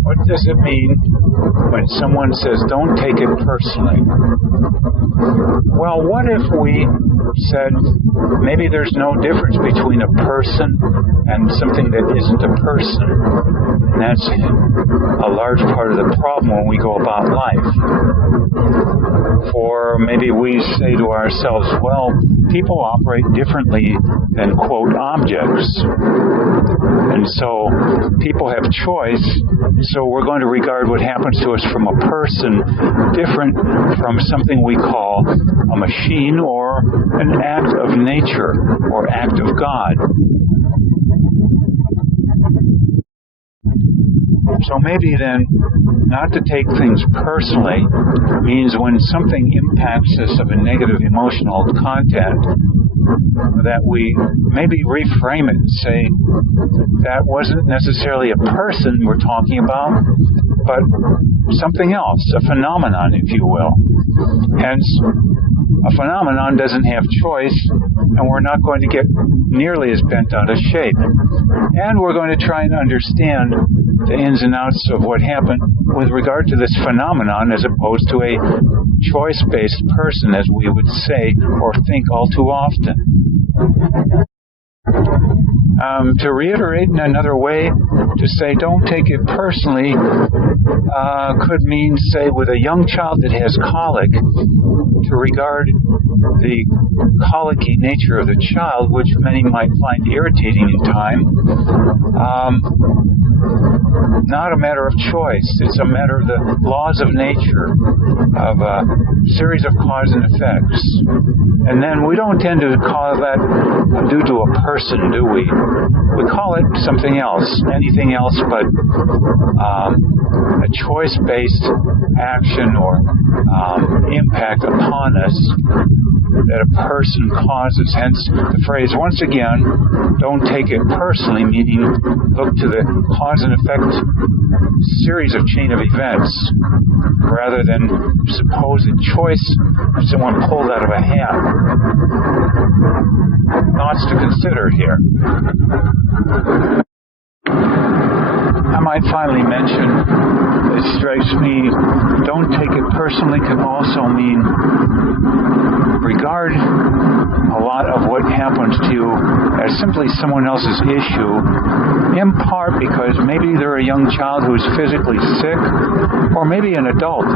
What does it mean when someone says, don't take it personally? Well, what if we said maybe there's no difference between a person and something that isn't a person? And that's a large part of the problem when we go about life. For maybe we say to ourselves, well, people operate differently than, quote, objects. And so people have choice, so we're going to regard what happens to us from a person different from something we call a machine or an act of nature or act of God. So maybe then, not to take things personally means when something impacts us of a negative emotional content, that we maybe reframe it and say, that wasn't necessarily a person we're talking about, but something else, a phenomenon, if you will. Hence, a phenomenon doesn't have choice, and we're not going to get nearly as bent out of shape. And we're going to try and understand the ins and outs of what happened with regard to this phenomenon as opposed to a choice-based person, as we would say or think all too often. To reiterate in another way, to say don't take it personally could mean, say, with a young child that has colic, to regard the colicky nature of the child, which many might find irritating in time, not a matter of choice. It's a matter of the laws of nature, of a series of cause and effects. And then we don't tend to call that due to a person, do we? We call it something else, anything else but a choice-based action or impact upon us that a person causes. Hence the phrase, once again, don't take it personally, meaning look to the cause and effect series of chain of events rather than supposed choice someone pulled out of a hat. Thoughts to consider here. I might finally mention, it strikes me, don't take it personally can also mean regard a lot of what happens to you as simply someone else's issue, in part because maybe they're a young child who's physically sick, or maybe an adult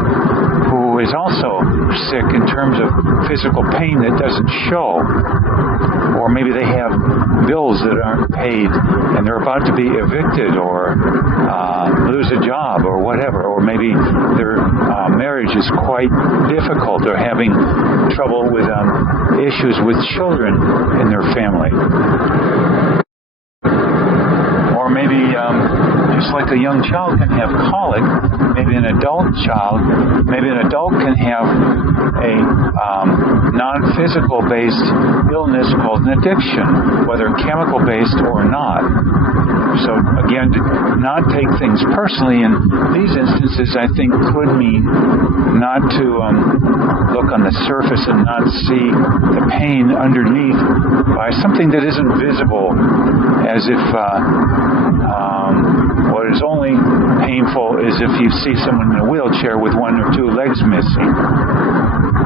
who is also sick in terms of physical pain that doesn't show, or maybe they have bills that aren't paid and they're about to be evicted or lose a job or whatever, or maybe their marriage is quite difficult or having trouble with issues with children in their family. Or maybe just like a young child can have colic, maybe an adult can have a non-physical based illness called an addiction, whether chemical based or not. So again, to not take things personally in these instances, I think could mean not to look on the surface and not see the pain underneath by something that isn't visible, as if what is only painful is if you see someone in a wheelchair with one or two legs missing.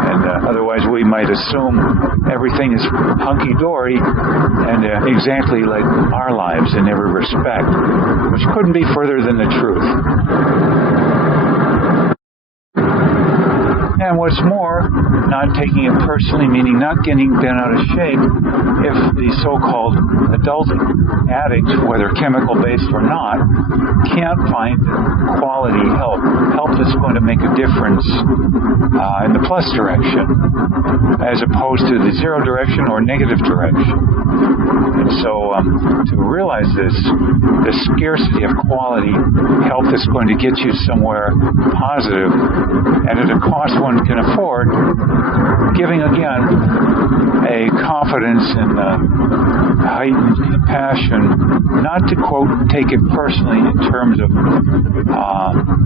And otherwise we might assume everything is hunky-dory and exactly like our lives in every respect, which couldn't be further than the truth. And what's more, not taking it personally, meaning not getting bent out of shape if the so-called adult addict, whether chemical-based or not, can't find quality help that's going to make a difference in the plus direction, as opposed to the zero direction or negative direction. And so to realize this, the scarcity of quality help that's going to get you somewhere positive and at a cost one can afford, giving again a confidence and heightened compassion, not to, quote, take it personally in terms of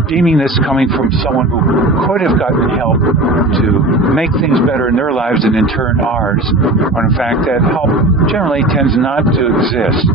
deeming this coming from someone who could have gotten help to make things better in their lives and in turn ours, when in fact that help generally tends not to exist.